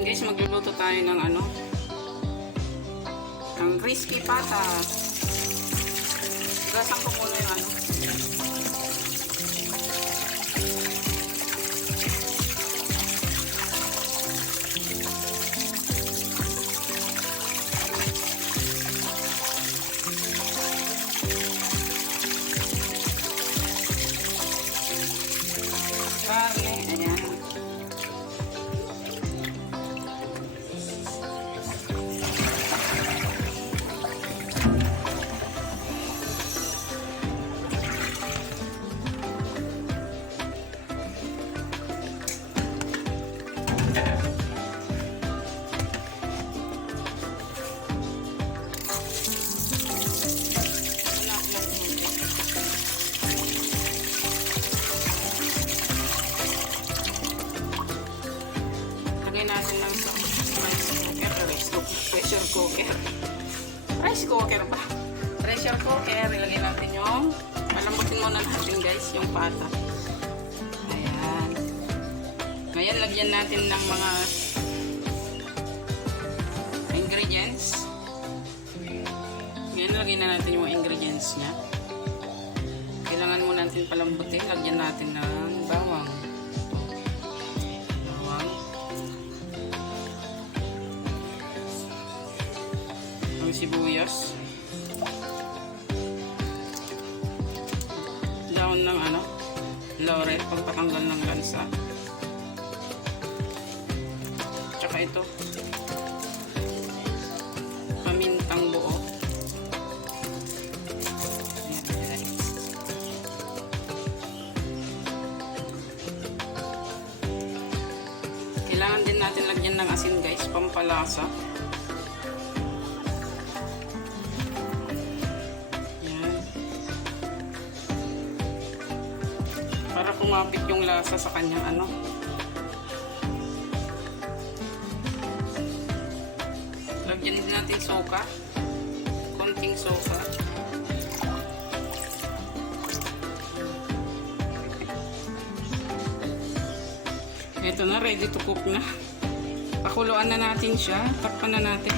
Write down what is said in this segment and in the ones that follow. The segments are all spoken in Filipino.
Ngayon guys, magluluto tayo ng ano, ng crispy patas. Gasan ko muna yung ano. Karne, ayan. Natin ng pressure cooker. Rice cooker ba? Pressure cooker. Ilagay natin yung palambutin muna natin guys yung pata. Ayan. Ngayon lagyan natin ng mga ingredients. Ngayon lagyan na natin yung ingredients nya. Kailangan mo natin palambutin. Lagyan natin ng bawang. Sibuyas, daon ng ano, laurel, pagpatanggal ng lansa, tsaka ito pamintang buo. Ayan. Kailangan din natin lagyan ng asin guys, pampalasa. Para kumapit yung lasa sa kanyang ano. Lagyan din natin soka. Konting soka. Ito na, ready to cook na. Pakuluan na natin siya. Takpan na natin.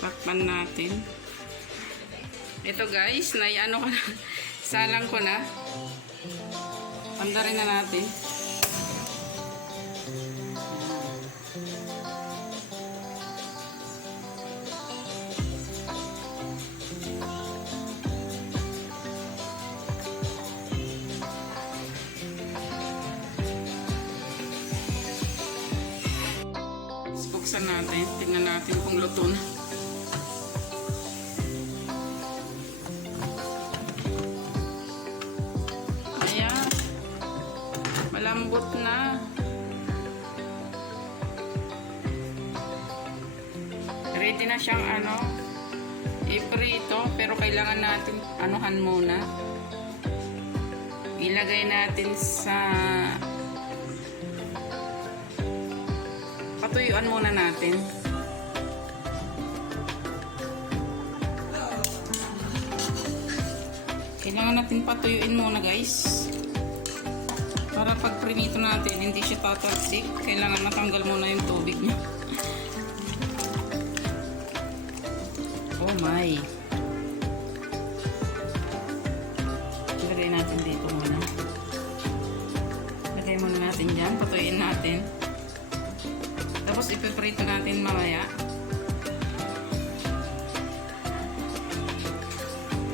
Takpan natin. Ito guys, ano ko na. Salang ko na. Pandarin na natin. Buksan natin. Tingnan natin kung luto na. Malambot na. Ready na siyang ano, iprito, pero kailangan natin anuhan muna. Ilagay natin sa patuyuan muna natin. Kailangan natin patuyuin muna guys. Para pag prinito natin, hindi siya tatalsik. Kailangan matanggal muna yung tubig niya. Oh my. Lagay natin dito muna. Lagay muna natin dyan. Patuyin natin. Tapos ipiprito natin mamaya.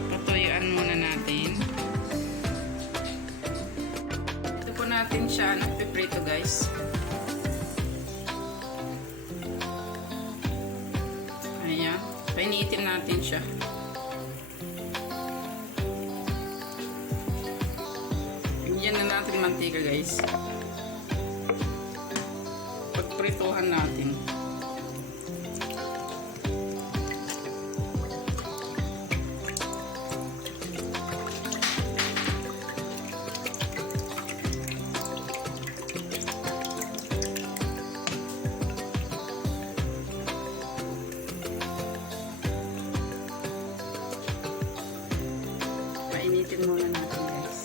Patuyuan muna natin. Natin siya nagpiprito guys. Ayan, painitin natin siya. Bigyan na natin mantika guys. Pagprituhan natin. Painitin muna natin guys.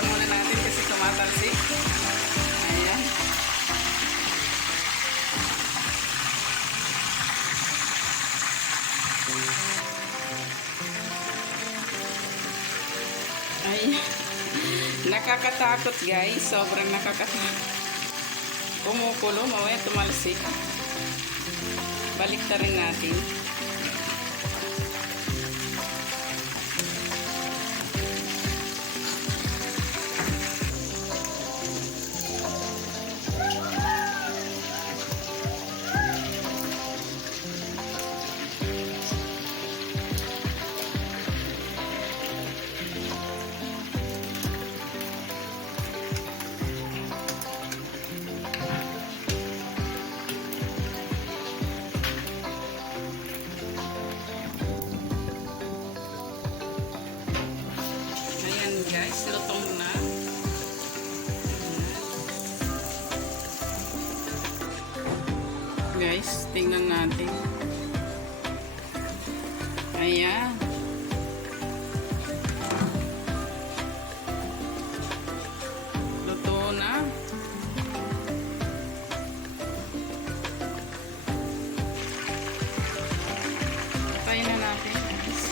Takpan muna natin kasi tumatalsik. Ayan. Ay, nakakatakot guys. Sobrang nakakatakot. Kumukulo, mamaya tumalsik. Balik na rin natin. Guys, lutong na. Guys, tingnan natin. Ayan. Luto na. Patayin na natin, guys.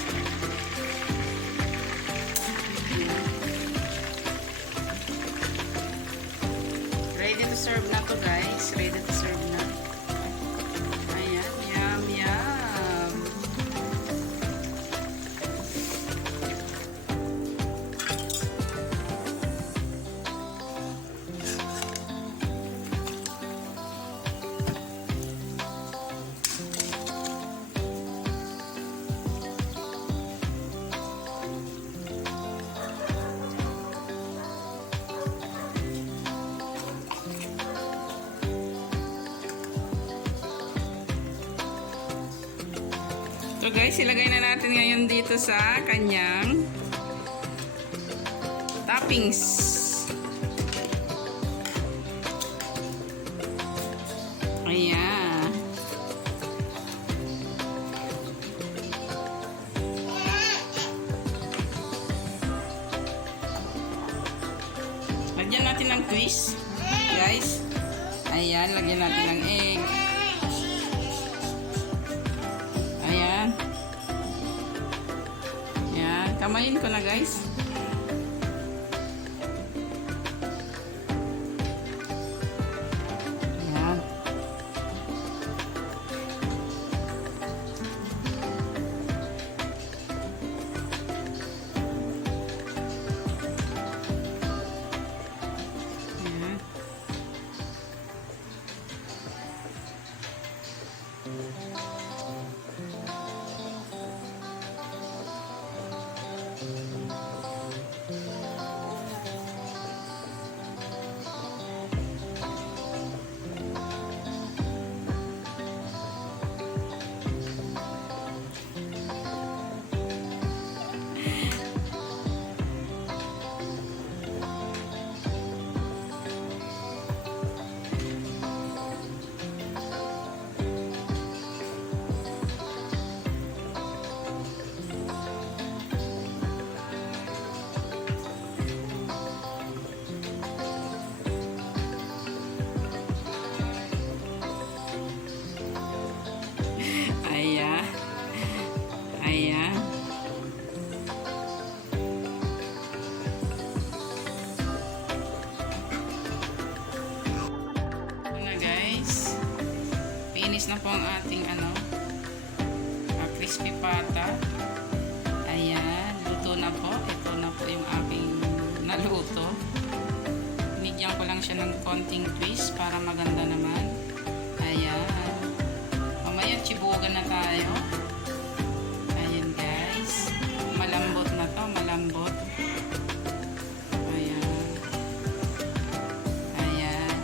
Ready to serve na to guys. Ready to serve na. Ayan. Yum, yum. So guys, ilagay na natin ngayon dito sa kanyang toppings. Ayan. Lagyan natin ng twist, guys. Ayan, lagyan natin ng egg. Ayan. Ayan. Kamayin ko na guys. Ayan. Ayan. Ayan. Ayan. Ito na guys. Finish na po ang ating crispy pata. Ayan. Luto na po. Ito na po yung aking naluto. Binigyan ko lang siya ng konting twist para maganda naman. Ayan. Mamaya chibugan na tayo. Ayan guys. Malambot na to. Malambot. Ayan. Ayan.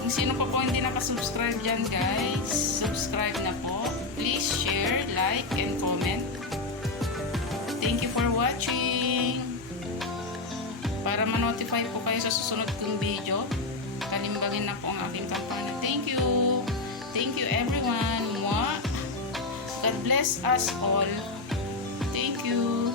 Kung sino pa po hindi nakasubscribe dyan guys, subscribe na po. Please share, like, and comment. Thank you for watching. Para ma-notify po kayo sa susunod kong video, kalimbagin na po ang aking kampanya. Thank you. Thank you everyone. Mwah. God bless us all. Thank you.